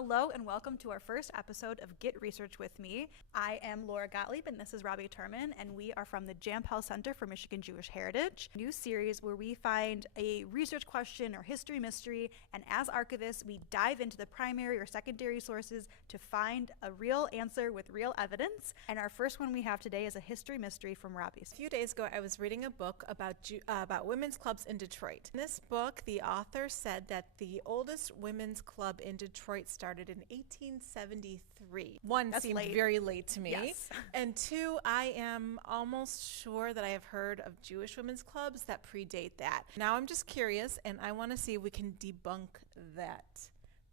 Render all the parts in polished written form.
Hello and welcome to our first episode of Get Research with Me. I am Laura Gottlieb and this is Robbie Turman, and we are from the Jampel Center for Michigan Jewish Heritage, a new series where we find a research question or history mystery, and as archivists we dive into the primary or secondary sources to find a real answer with real evidence. And our first one we have today is a history mystery from Robbie. A few days ago I was reading a book about women's clubs in Detroit. In this book, the author said that the oldest women's club in Detroit started in 1873. One, That's seemed late. very late to me. Yes. And two, I am almost sure that I have heard of Jewish women's clubs that predate that. Now I'm just curious, and I want to see if we can debunk that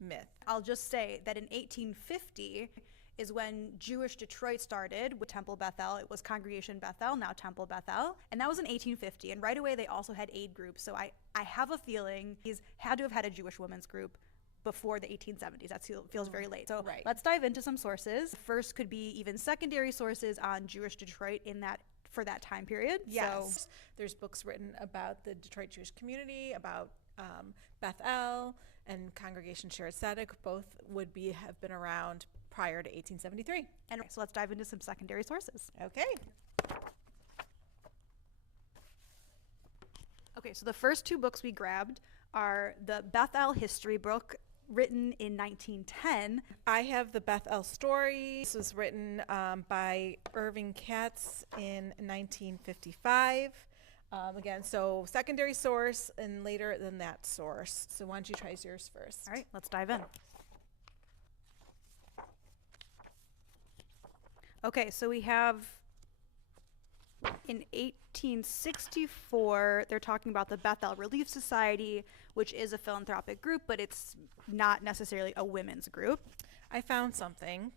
myth. I'll just say that in 1850 is when Jewish Detroit started with Temple Bethel. It was Congregation Bethel, now Temple Bethel. And that was in 1850. And right away, they also had aid groups. So I have a feeling he's had to have had a Jewish women's group before the 1870s. That feels very late. So Right. Let's dive into some sources. First could be even secondary sources on Jewish Detroit for that time period. Yes. So There's books written about the Detroit Jewish community, about Bethel and Congregation Sher Tzedek. Both have been around prior to 1873. and so let's dive into some secondary sources. Okay. Okay, so the first two books we grabbed are the Bethel history book written in 1910. I have the Bethel Story. This was written by Irving Katz in 1955. Again, so secondary source and later than that source. So why don't you try yours first? All right, let's dive in. Okay, so we have in 1864, they're talking about the Bethel Relief Society, which is a philanthropic group, but it's not necessarily a women's group. I found something.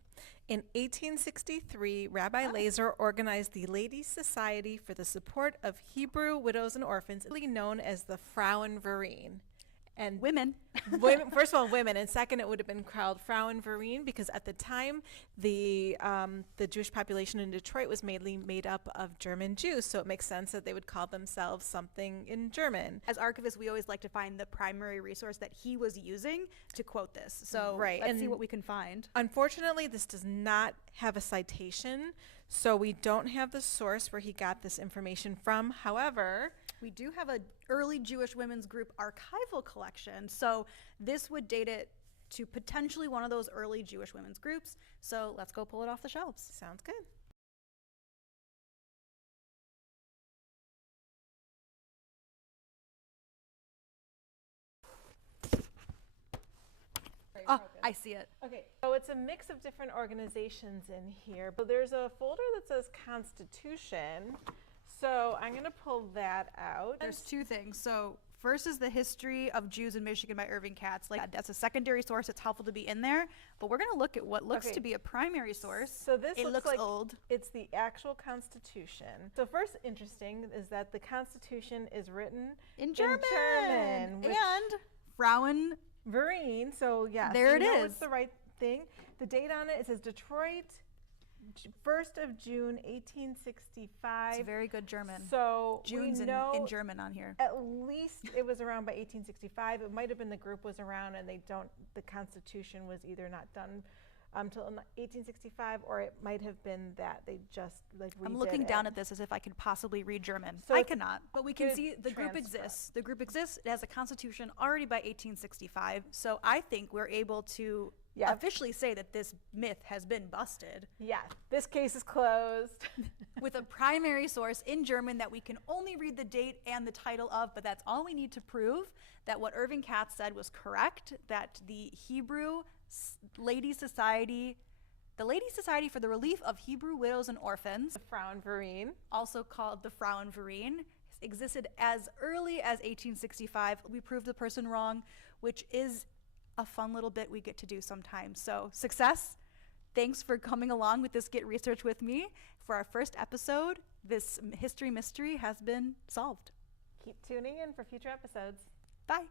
In 1863, Rabbi Lazer organized the Ladies' Society for the Support of Hebrew Widows and Orphans, known as the Frauenverein. And Women. women, first of all, women, and second, it would have been called Frauenverein because at the time, the Jewish population in Detroit was mainly made up of German Jews, so it makes sense that they would call themselves something in German. As archivists, we always like to find the primary resource that he was using to quote this. So Right, let's see and what we can find. Unfortunately, this does not have a citation, so we don't have the source where he got this information from. However, We do have an early Jewish women's group archival collection, so this would date it to potentially one of those early Jewish women's groups. So let's go pull it off the shelves. sounds good. Oh, I see it. Okay, so it's a mix of different organizations in here, but there's a folder that says Constitution. So I'm going to pull that out. There's two things. So first is the history of Jews in Michigan by Irving Katz. Like that's a secondary source. It's helpful to be in there. But we're going to look at what looks Okay. to be a primary source. So this It looks like old. It's the actual Constitution. So first interesting is that the Constitution is written In German. which And Frauen. Vereen, so yes. There it you know is. It's the right thing. The date on it says Detroit, 1st of June, 1865. It's very good German. So June's we know in German on here. at least it was around by 1865. It might have been the group was around and the Constitution was either not done until 1865, or it might have been that they just I'm redid looking it. down at this as if I could possibly read German. So I it's cannot. But we can good see the group transfer. exists. The group exists. It has a constitution already by 1865. So I think we're able to Yes. officially say that this myth has been busted Yeah, this case is closed. with a primary source in German that we can only read the date and the title of, but that's all we need to prove that what Irving Katz said was correct, that the Ladies Society for the Relief of Hebrew Widows and Orphans, The Frauenverein. also called the Frauenverein, existed as early as 1865. We proved the person wrong, which is a fun little bit we get to do sometimes. So success. Thanks for coming along with this Get Research with me. For our first episode, this history mystery has been solved. Keep tuning in for future episodes. Bye.